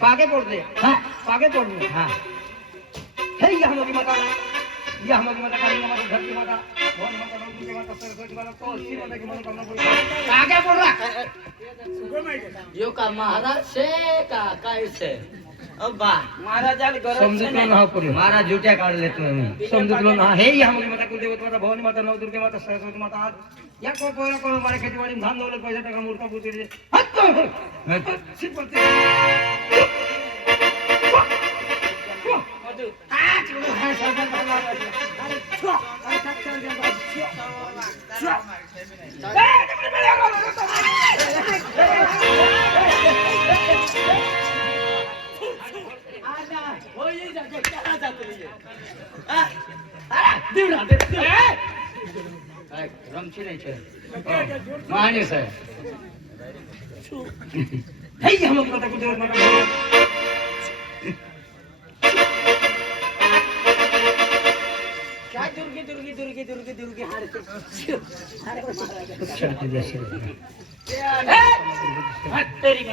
पागे पडते हा पागे पडते हा हे या हमारी माता या हमारी माता काली माता धरती माता भवन माता नवदुर्गा माता सरस्वती माता तो श्री माता की मनोकामना पूरी पागे पड रहा यो का महाराज से का काय से अब्बा महाराजाला गरज समजतलो ना पुरी महाराज जुट्या काढले तुम्ही समजतलो ना हे या हमारी माता कुलदेवत माता भवानी माता नवदुर्गा माता सरस्वती माता आज या को पोरा को मारे खेतीवाडी धान दौलत पैसा टका मूर्ता पुतळे हत्तो सिपते रमची नाही छे माने सर हे या हमारी माता कुलदेवत माता क्या दुर्गी दुर्गी दुर्गी दुर्गी दुर्गी हारते तेरी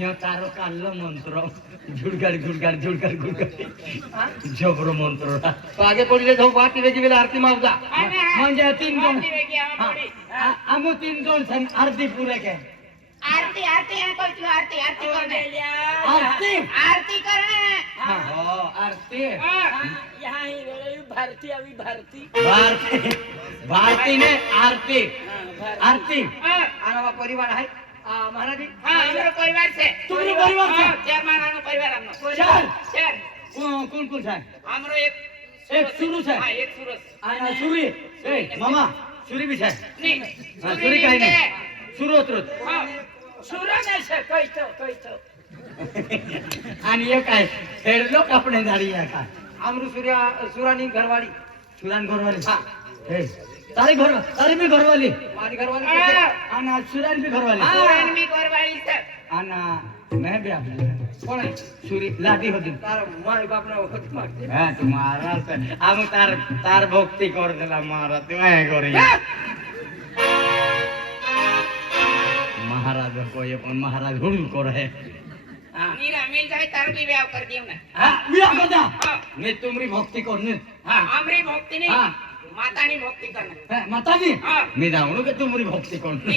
यो तारो काढलं मंत्र झुडगाड झुडगाड झुडगाड झुडगाड जबरो मंत्र पागे पडले जाऊ बाटी वेगी वेला आरती मावजा म्हणजे 3 जण आमो 3 जण आरती पुरे के आरती आरती है कोई क्यों आरती आरती करने आरती आरती करने हो आरती यहाँ ही भारती अभी भारती भारती भारती ने आरती आरती आनावा परिवार आहे महाराज जी हाँ हमारे परिवार से तुम्हारे परिवार से? चेयरमैन आनो परिवार हमनो चार चार कोण कोण आहे हमरो एक सुरुस हाँ आहे एक सूरज आणि सुरी ए मामा सुरी बी आहे नहीं हा सुरी काही नाही सुरू होत हाँ सूरज ऐसे कोई तो आणि एक आहे हेडलो कपडे झाडी आहे का आमरू सूर्या सुरानी घरवाली सुरान घरवाली हा हे तारी भी घरवाली मारी घरवाली आणि सुरान भी घरवाली सूरज भी करवाई सर आणि मैं भी आपली कोण आहे सुरी लाटी होती तार माय बापना वखत मागते हा तू महाराज आम्ही तार तार भक्ती कर दिला महाराज तू काय करी महाराज कोई पण महाराज हुडून कर है मीरा मिल जाए तार भी ब्याह कर दियो ना हा मी आता हाँ मी तुमरी भक्ती करने हाँ हमरी भक्ति नहीं हाँ माता नी भक्ति करना माताजी हाँ मी जाऊ का तुमरी भक्ती करने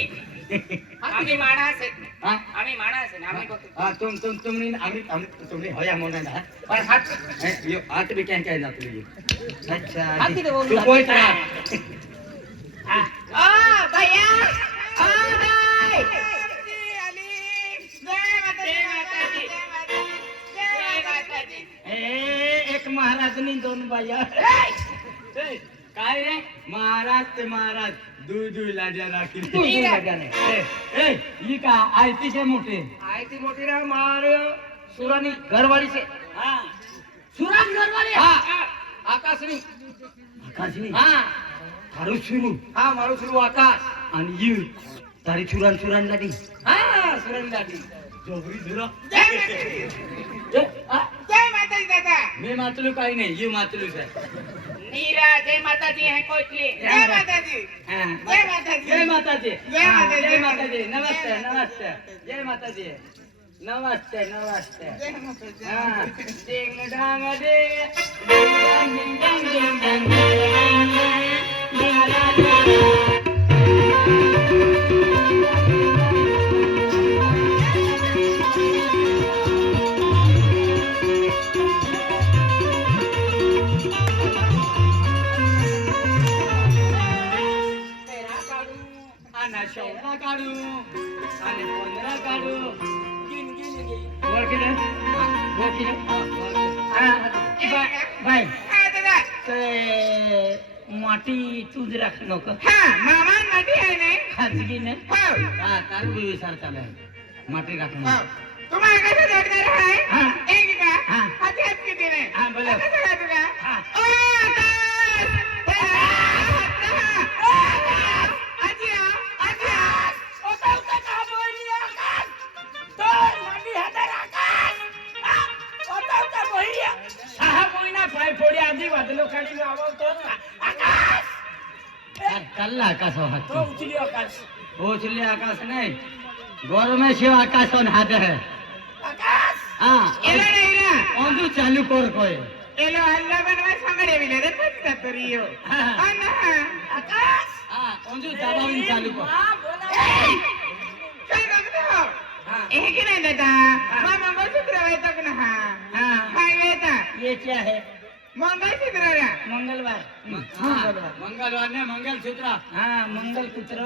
आम्ही माणस आहेत हा आम्ही माणस आहे आम्ही भक्ती हा तुम्ही आम्ही तुम्ही होया म्हणून ना पण हात यो आत बी काय जात तुझी अच्छा हाती दे बोलून तू जाते. कोई था आ भैया आ हाय जय माताजी जय माताजी ए एक महाराजनी दोन बाया काय रे महाराज ते महाराज दूध लाजा राखी तू जाने ए ये का आयती के मोठे आई ती मोठी रा मार सुरानी घरवाली से हां सुराज घरवाले हा आकाशनी आकाशनी हा थारू सुरू हा मारू सुरू आकाश आणि यू तारी चुरान चुरान लाटी हा सुरानी दाटी जोबरी धुरा जय माताजी जय माताजी दादा मी मातलू काही नाही यू मातलूच आहे नीरा जय माताजी है कोटली जय माताजी हां जय माताजी जय माताजी जय माताजी. जय माताजी नमस्ते नमस्ते जय माताजी नमस्ते नमस्ते जय माताजी हाँ डिंग डांग दे डिंग डांग डिंग डांग तेरा काढू आना शौका काढू आणि 15 काढू गिन गिन गिन ओळखीने ओळखीने बाय हा दादा ते माटी तुझ राख नको हा मामा माटी आहे ना खाजगी ने हो हा तारू बी विचार चालू माटी राख हो तुम्हाला कसं जोडणार आहे हा. एक का हा. हाती हात किती नाही हा, बोला. कसं जोडा तुला हा. ओ आकाश! ओ आकाश! आजी आ, आजी आ. ओ चौथा का बोलली आकाश? तो मांडी हातार आकाश! आ, ओ चौथा बोलली. 6 महिना पाय पोडी आधी वादलो खाली लावतो आकाश! কাল্লা আকাশ तो হাত उचली आकाश উচলি আকাশ নেই গরমে সে আকাশ হাতে হ্যাঁ आकाश হ্যাঁ एलो नहीं ना অন্ধু চালু কর কয় एलो अल्लाह बनवा सांगड़े बिले रे पत्ता तरियो अना आकाश হ্যাঁ অন্ধু দাবাউন চালু কর हां बोला काय बघतो हे की नाही दादा मामा मंगळसूत्र वायता का ना हां काय वायता ये क्या है मंगळसूत्र रे मंगलवार मंगलवार ने मंगलसूत्र हां मंगलसूत्र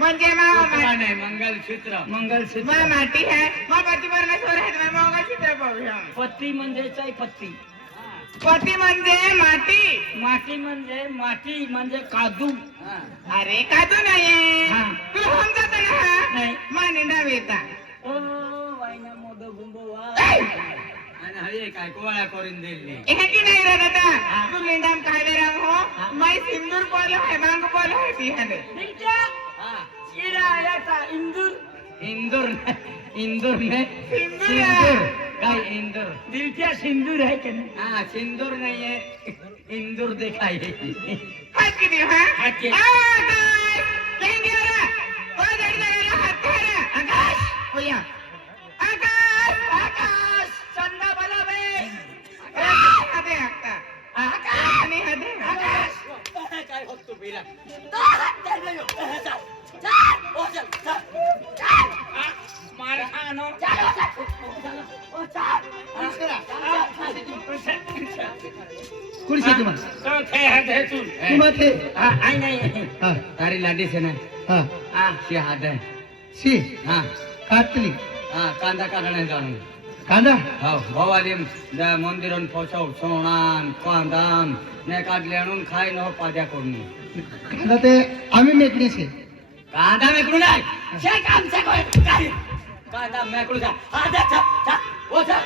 म्हणजे मामा नाही मंगलसूत्र मंगलसूत्र मा माटी है मा पती परमेश्वर है मैं मंगलसूत्र पाहूया पत्ती म्हणजे चाय पत्ती पती म्हणजे माटी माती म्हणजे काजू अरे काजू नाहीये हां. तुला समजत ना नाही. माने डावेता ओ वाईना मोद गुंबवा आणि हवे काय कोळा करून दिली हे की नाही रे दादा तू लिंडाम काय रे राम हो मै सिंदूर बोलो है मांग बोलो है ती हने हां इरा आया था इंदूर इंदूर ने सिंदूर सिंदूर काय इंदूर दिलच्या सिंदूर है के नहीं हाँ सिंदूर नहीं है इंदूर दिखाई हाथ की दी हां हाथ की. आकाश कहेंगे रे ओ जड़ रे हाथ रे आकाश ओया आकाश आकाश चंदा बलावे हदे आता आकाश नहीं हदे आकाश काय होतो बिरा मार खानो खुर्ची तुम्हा तो थे हदे तू तुम्हा थे आई नहीं हा तारी लाडी से ना हा शी हात आहे शी हाँ कातली हाँ कांदा काढणे जाणून कांदा हो भवालीम मंदिरन पोचव सोणान कांदान ने काढले आणून खाय न पाद्या करून कांदा ते आम्ही मेकणीचे कांदा मेकडू नाही शे काम से कोई काय कांदा मेकडू जा हा जा जा ओ जा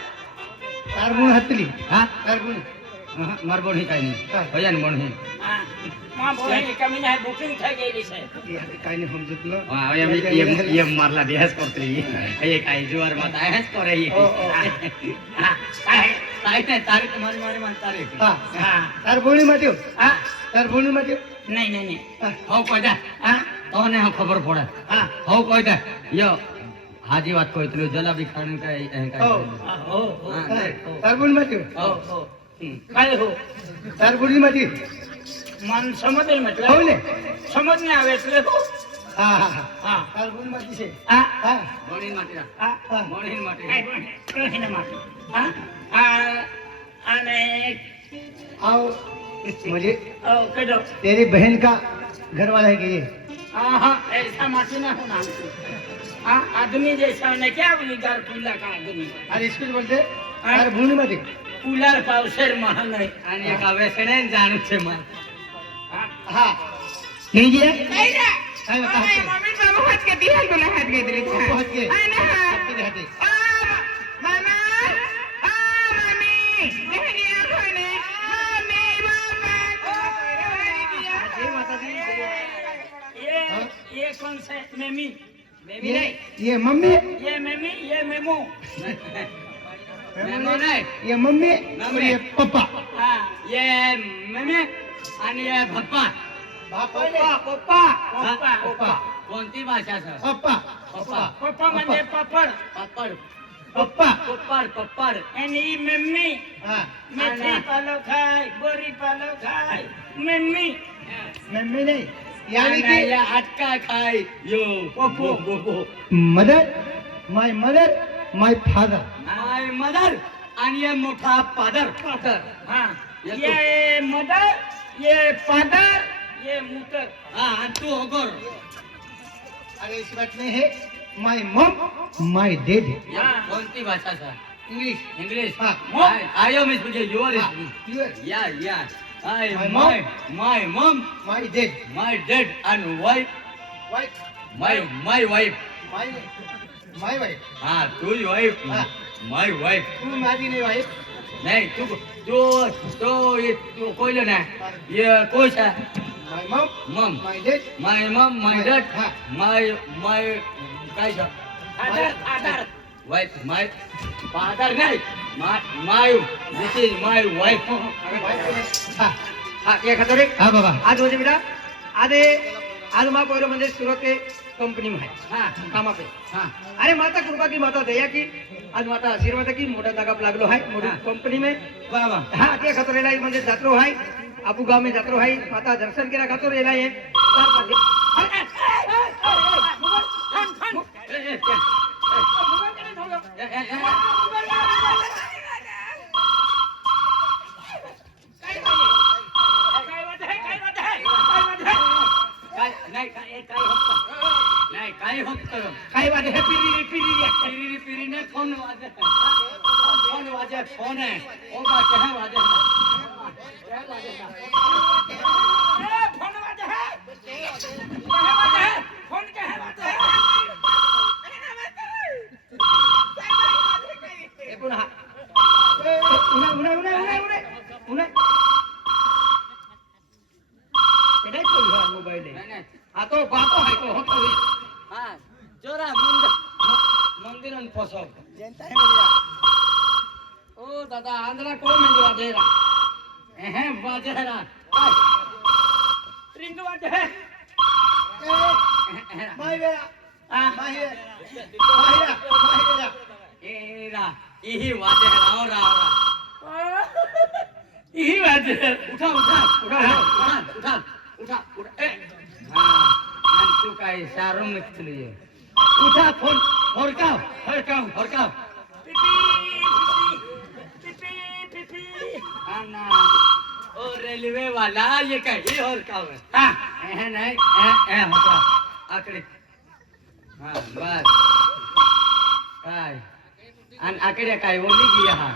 तारबुण हातली हा तारबुण मारबोन ही काय नाही काय? भजन म्हणून ही मां बोले कमी नहीं बुकिंग થઈ ગઈ છે काय नाही समजतलं ये मारला दियास करते ये काय जुवार मत आहेस करे ही काय नाही तारीख मारी मारी म्हणता रे हा तारबुणी माट्यो हां तारबुणी माट्यो नहीं नहीं नहीं हो कोयदा हां तो ने खबर पड़े हां हो कोयदा यो हाजी बात कोई तो जलेबी खाने का हो हो तारबुणी माट्यो हो हो काय हो तारबुणी माटी मन समज नहीं हो मतलब ने समझ नहीं आवे એટલે તો हा हा हा हां तारबुणी माटी છે हां हा मोणीन माटी हां मोणीन माटी કહીને માટી हां અને आओ मुझे કડો तेरी बहन का घर वाला है कि ये हाँ हाँ ऐसा माटी ना होना हाँ आदमी जैसा होना क्या बोली घर खुला का आदमी अरे इसको बोलते तारबुणी माटी कूलर पावसर महान है आणि एक अवेसने जाणू छे मन हा नहीं जी नहीं ना काय बता मम्मी बाबू हाथ के दिया तुला हाथ के दिले हात के आना हात के हाते मामा मम्मी नहीं आखने मम्मी जय माता दी ये कौन सा मेमी मेमी नहीं ये मम्मी ये मेमी ये मेमू मेमो नाही ये मम्मी और ये पप्पा हाँ ये मम्मी आणि ये पप्पा पप्पा पप्पा पप्पा पप्पा कोणती भाषा सर पप्पा पप्पा पप्पा म्हणजे पापड पप्पड पप्पा पप्पड पप्पड आणि ही मम्मी हा मेथी पालो खाय बोरी पालो खाय मम्मी मम्मी नहीं यानी आणि कि या अटका खाय यो पप्पू. मदर माय मदर माय फादर माय मदर आणि ये मोठा पादर हाँ ये ये मदर ये फादर ये मुटर हा आणि तू होकर अरे इस बात में है माय मॉम माय डैड या कोणती भाषा सर इंग्लिश इंग्लिश हा. आयो मिस म्हणजे युअर हा. या या My my Maugham my dad my dad and wife wife my wife my my wife हा तुझी वाईफ हा. माय वाईफ तू माझी नहीं वाइफ नाही तो ये तो कोई ना ये कोई है माय मॉम मम माय dad my mum my dad हा. माय काय फादर फादर वाईफ माय फादर नाही माय दिस इज माय वाईफ हा हा एक हजार एक हा बाबा आज होते बेटा आधे आज मा पहिलं म्हणजे सुरत के कंपनी में है हाँ कामा पे हाँ अरे माता कृपा की माता दया की आज माता आशीर्वाद की मोठा जागा लागलो है मोठी हाँ. कंपनी में वाह वाह हाँ ते खतरेला म्हणजे जात्रो है आपू गाव में जात्रो है माता दर्शन केला खातो रेला है काय होत काय वाजे है पिरी पिरी पिरी ने फोन वाजे फोन है ओ बा क्या वाजे पुन्हा उन्हा मोबाईल आहे हा तो बातो आहे तो होतो हाँ जोरा मंदिर में फसो ओ दादा आंध्रा को में वाजेरा हैं वाजेरा रिंग वाजे है एरा यही वाजे राव राव यही वाजे उठा उठा उठा उठा उठा उठा हाँ तू काय शाहरुख निकली उठा फोन हरकाव अन्ना ओ रेलवे वाला ये कहीं हरकाव है हाँ नहीं हरकाव आकड़े हाँ बस काय अन आकड़े काय ओली किया हाँ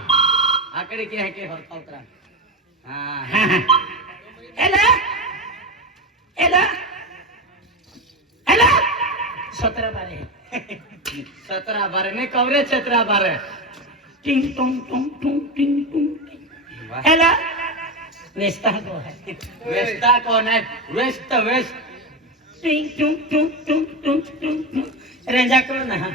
आकड़े क्या है कि हरकाव तरा हाँ एला एला एला 17-12 ने कवरेज 17-12 टिंग टोंग टोंग टोंग टिंग टोंग एला वेस्टा को है वेस्टा कौन है वेस्ट टिंग टोंग टोंग टोंग टोंग टोंग रेंजा कौन है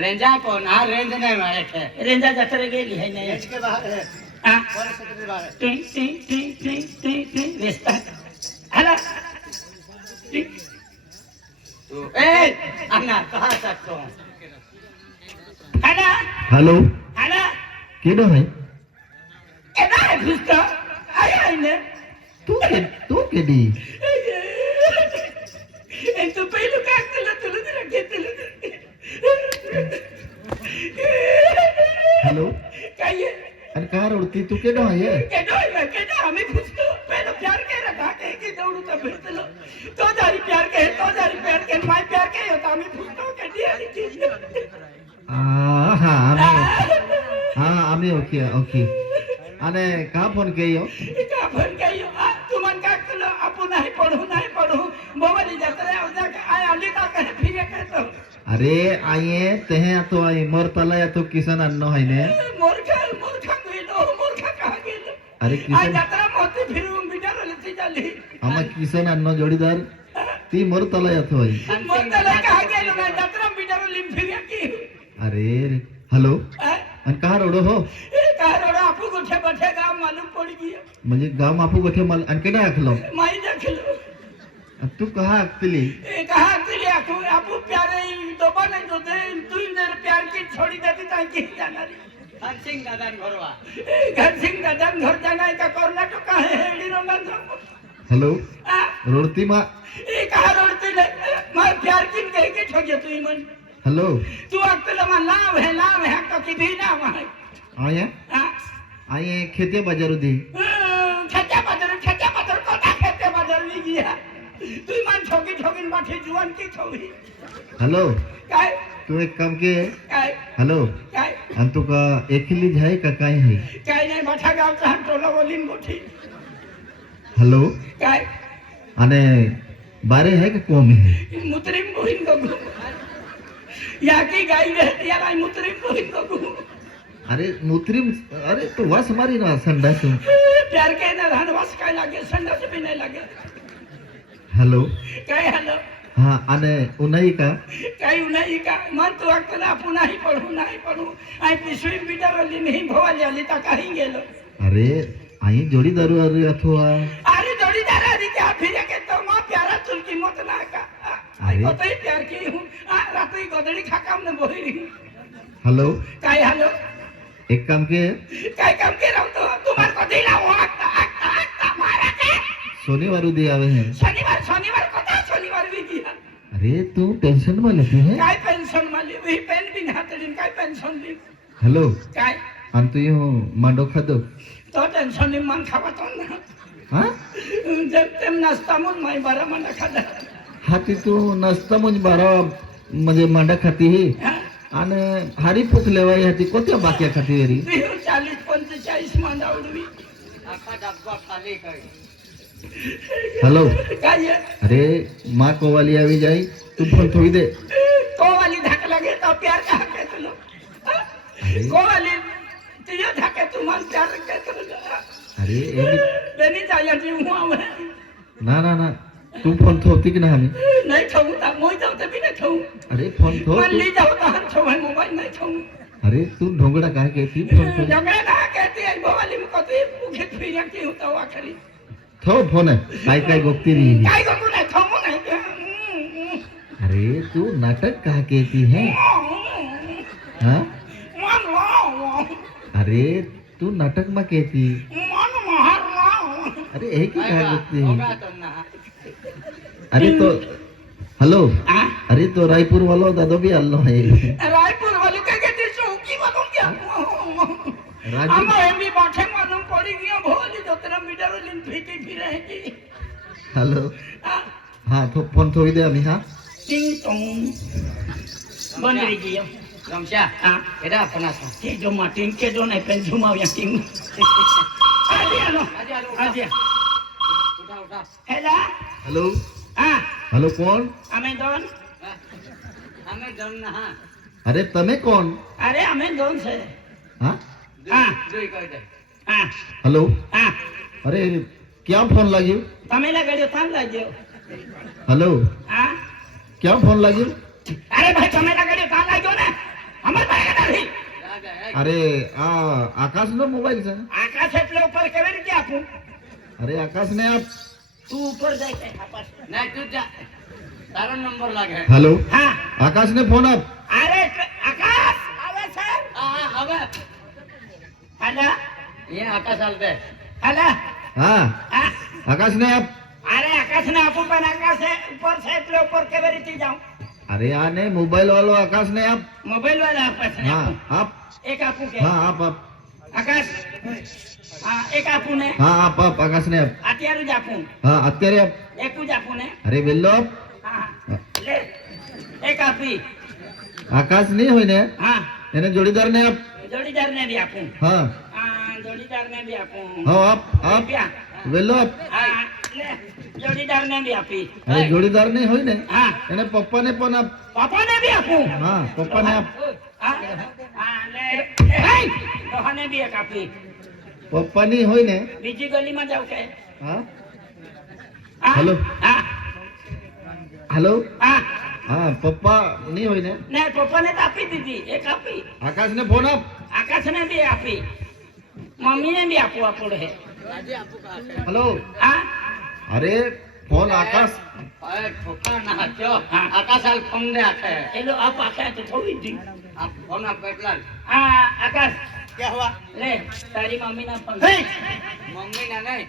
रेंजा कौन हाँ रेंज नहीं मारे थे रेंजा जत्रे गेली है नहीं के बाहर है हाँ टिंग टिंग टिंग टिंग टिंग टिंग वेस्टा एला टिंग तो ए अन्ना कहाँ सकते हो एला हेलो एला केडो है एला गुस्ता आया इने तू केडी तू पहिलं काय केलं तुला जरा घेतलं हेलो काय अरे कहाँ रोडती तू केडो है केडो आम्ही खुसतो पहिलं प्यार केला का की दौडूचा भेटलो तो जारी प्यार के माय प्यार के होता आम्ही खुसतो केडी आम्ही ओके आणि का फोन केयो का फोन केयो तू मन काय केलं आपण नाही पढू मोबाईल जात्रा आय आली का काय फिरे करतो अरे आये तेहे तो आई मरतला या तो किसन अन्नो है ने मूर्खा कहा गेलो अरे आय किसन जात्रा मोती फिरून बिचारले ती झाली आमा किसन अन्नो जोडीदार ती मरतला या तो आई मोताला कहा गेलो ना जात्रा बिचारले फिरे की अरे हेलो आणि कहाँ रोडो हो कारोडा आपू गोठे बठे गाव मालूम पड़ गया म्हणजे गाव मापू गठे मल आणि केडा आखलो माई देखलो तू कहाँ आखतली कहा के आपू आपू प्यारे दोबा नहीं तो दे तू इधर प्यार की छोड़ी देती ताकि जाना रे सिंह दादा घरवा घर सिंह दादा घर जाना है का कर्नाटक का है हेडी रोमन हेलो रोडती मा कहा रोडती मार प्यार की कह के छोड़ तू मन हेलो तू अक्कल में नाम है तो की भी नाम है आया आये खेते बाजारू दी छत्या बदर कोटा खेते बदर ली गया तू मन ठोकी बाठी जुआन की छोड़ी हेलो काय तू एक काम के काय हेलो काय आणि तू का एकलीच आहे का काय है काय नाही मोठा गावचा हा टोला बोलीन मोठी हेलो काय आणि बारे है का कम है मुत्रिम बोहीन बघू या की गाई रहती या नाही मुत्रिम बोहीन बघू अरे मुत्रिम अरे तो वास मारी ना संडास प्यार के ना रहनवास काय लागे संडास भी नहीं लागे हेलो काय हॅलो हाँ आणि उन्हाई का काय नाही का मन तू अक्कल आपण नाही पडू आई पिशवी बिचारली नाही भवाली आली तर काही गेलो अरे आई जोडी दारू अरे अथवा अरे जोड़ीदार आदि क्या फिर के तो मां प्यारा चुल की मत ना का आई अरे। को तो ही प्यार की हूं रात ही गोदड़ी खा काम ने बोली रही हॅलो काय हालो एक काम के काय काम के रहो तो तुम्हार को दिला वो आत्ता मारा के शनिवार उदी आवे हैं शनिवार को था शनिवार भी दिया अरे तू टेंशन में लेती है काय पेंशन माली वही पेन भी ना दिन काय पेंशन दी हॅलो काय आणि तू यो मांडो खातो तो टेंशन नि मन खावा तो ना हा जब तेम नाश्ता मन माई बारा मन खादा हा ती तू नसता म्हणजे बारा म्हणजे मांडा खाती ही आणि हारी फुकलेवा ह्याची कोणत्या बाक्या खाती रे 40-45 मान आवडवी आखा डब्बा खाली कर हॅलो काय अरे माँ कोवाली आवी जाई तू फोन थोड़ी दे तो वाली धक लगे तो प्यार का के तुलो अरे को वाली तियो धके तू मन प्यार के तुलो अरे ए मी- बेनी चाहिए जी हुआ ना ना ना तू फोन थोती की ना हमें नहीं खाऊं ता मोई जाऊ ते भी नहीं खाऊं अरे फोन थो मन ली जाऊ ता हर छो मोबाइल नहीं खाऊं अरे तू ढोंगड़ा काहे कहती फोन थो झगड़ा ना कहती है भवाली में कहती मुखे फिर की होता हुआ खरी थो फोन है काय काय गोपती रही काय को नहीं खाऊं नहीं अरे तू नाटक काहे कहती है हाँ मन लाओ अरे तू नाटक में कहती मन मार लाओ अरे एक ही काहे गोपती होगा है तो ना अरे तो हेलो हां अरे तो रायपुर वालों दादो भी अल्लो है रायपुर वाले का कहते चौकी वालों क्या राजू हम एमबी बाठे मालूम पड़ी गया भोली दोतरा मीटर लिन फीटी फिर है की हेलो हाँ तो फोन थोड़ी दे अभी हाँ टिंग टोंग बंद रही गया रमशा हां एडा अपना सा के जो माटिंग के जो नहीं पेन झुमाव या टिंग आजी आलो आजी उठा उठा हेला हेलो हां हेलो कौन हमें दोन हमें दम ना हाँ अरे तमे कौन अरे हमें दोन से हाँ हां जोई कर दे हां हेलो हां अरे क्या फोन लगी તમે લગાડ્યો તાન લાગ્યો हेलो હા क्या फोन लगी અરે ભાઈ તમે લગાડ્યો તાન લાગ્યો ને અમાર પાસે નથી राजा है अरे आकाश નો मोबाइल છે આકાશ એટલે ઉપર કેવી રીતે આપું अरे आकाश ने आप તું ઉપર જાય કે ખાપાસ नहीं तू जा तारा नंबर लगे हेलो હા आकाश ने फोन आप અરે આકાશ આવે છે हाँ હવે હાલા ये आका साल दे હાલા हाँ હા आकाश ने आप અરે આકાશ ને આપું પણ આકાશ ઉપર છે એટલે ઉપર કેવી રીતે જાઉં अरे आने मोबाइल वालों आकाश ने आप મોબાઈલ વાળા આકાશ ને हाँ આપું आप એક આપું કે हाँ आप આકાશ હા એક આપું ને हाँ आप आकाश ने आप અત્યારે જ આપું हाँ અત્યારે आप એકું જ આપું ને अरे वेल्लो आप હા લે એક આપી आकाश नहीं हुई ने હા એને જોડીદાર ને આપ જોડીદાર ને બી આપું હા જોડીદાર ને બી આપું હા આપ રૂપિયા. વેલો આપ હા, લે, જોડીદાર ને બી આપી અરે જોડીદાર નહીં હોય ને હા એને પપ્પાને પણ આપ પાપા ને બી આપું હા પપ્પાને આપ હા હા લે હે ડોહાને બી એક આપી પપ્પાની હોય ને બીજી ગલીમાં જાવ કે હા હા? હેલો. હા હેલો હા હા પપ્પા નહીં હોય ને ને પપ્પાને તો આપી દીધી એક આપી આકાશને ફોન આપ આકાશને બી આપી મમ્મીને બી આપવું પડે राजे आपको कहा હેલો હા અરે ફોન આકાશ अरे ठोका ना क्यों हाँ। आका साल फोन दे आखे એલો આપ આખા તો થોડી દી आप फोन आप बैठला હા આકાશ क्या हुआ લે તારી મમ્મીના ફોન मम्मी ना नहीं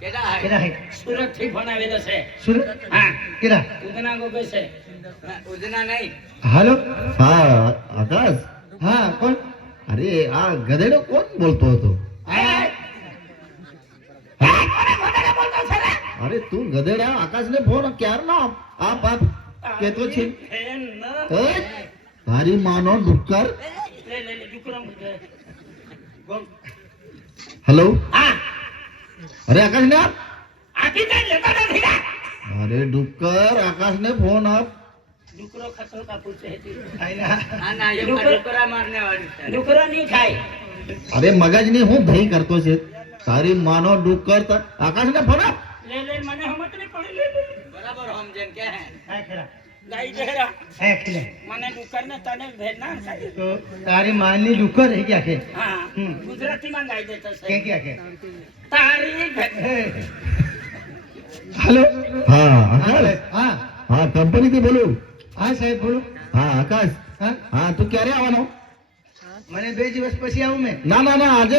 केदा है કેરા હે સુરત થી ફોન આવેલો છે સુરત હા કેરા ઉદના ગોગે છે उजना नहीं હેલો હા આકાશ હા કોણ અરે આ ગધેડો કોણ બોલતો હતો અરે તું ગધેડા આકાશને ફોન ક્યારનો આપ કેતો છે એ, તારી માનો ડુક્કર લે લે લે દુકરમ હેલો હા અરે આકાશને આપ આપી દે લેતા નથી ના અરે ડુક્કર આકાશને ફોન આપ દુકરો ખસો કાપુ છે ना ना ये डुकर- डुकरा मारने वाली है દુકરો નહીં ખાય અરે મગજની હું દહીં કરતો છે તારી માનો ડુક્કર આકાશને ફોન આપ લે લે મને હમત નહીં પડી લે લે. बराबर हम जन के हैं ગાઈ દેરા મને ડુકર ને તને ભેદ ના ખાય તો તારી માની ડુક્કર હે ક્યાં કે હા હમ. ગુજરાતી માં ગાઈ દેતો કે છે ક્યાં કે તારી ભે- હે, હાલો હા હા આકાશ સાહેબ. હા હા કંપનીથી બોલું હા સાહેબ બોલો. હા આકાશ હા હા તું ક્યારે આવવાનો મને 2 દિવસ પછી આવું મેં. ના ના ના આજે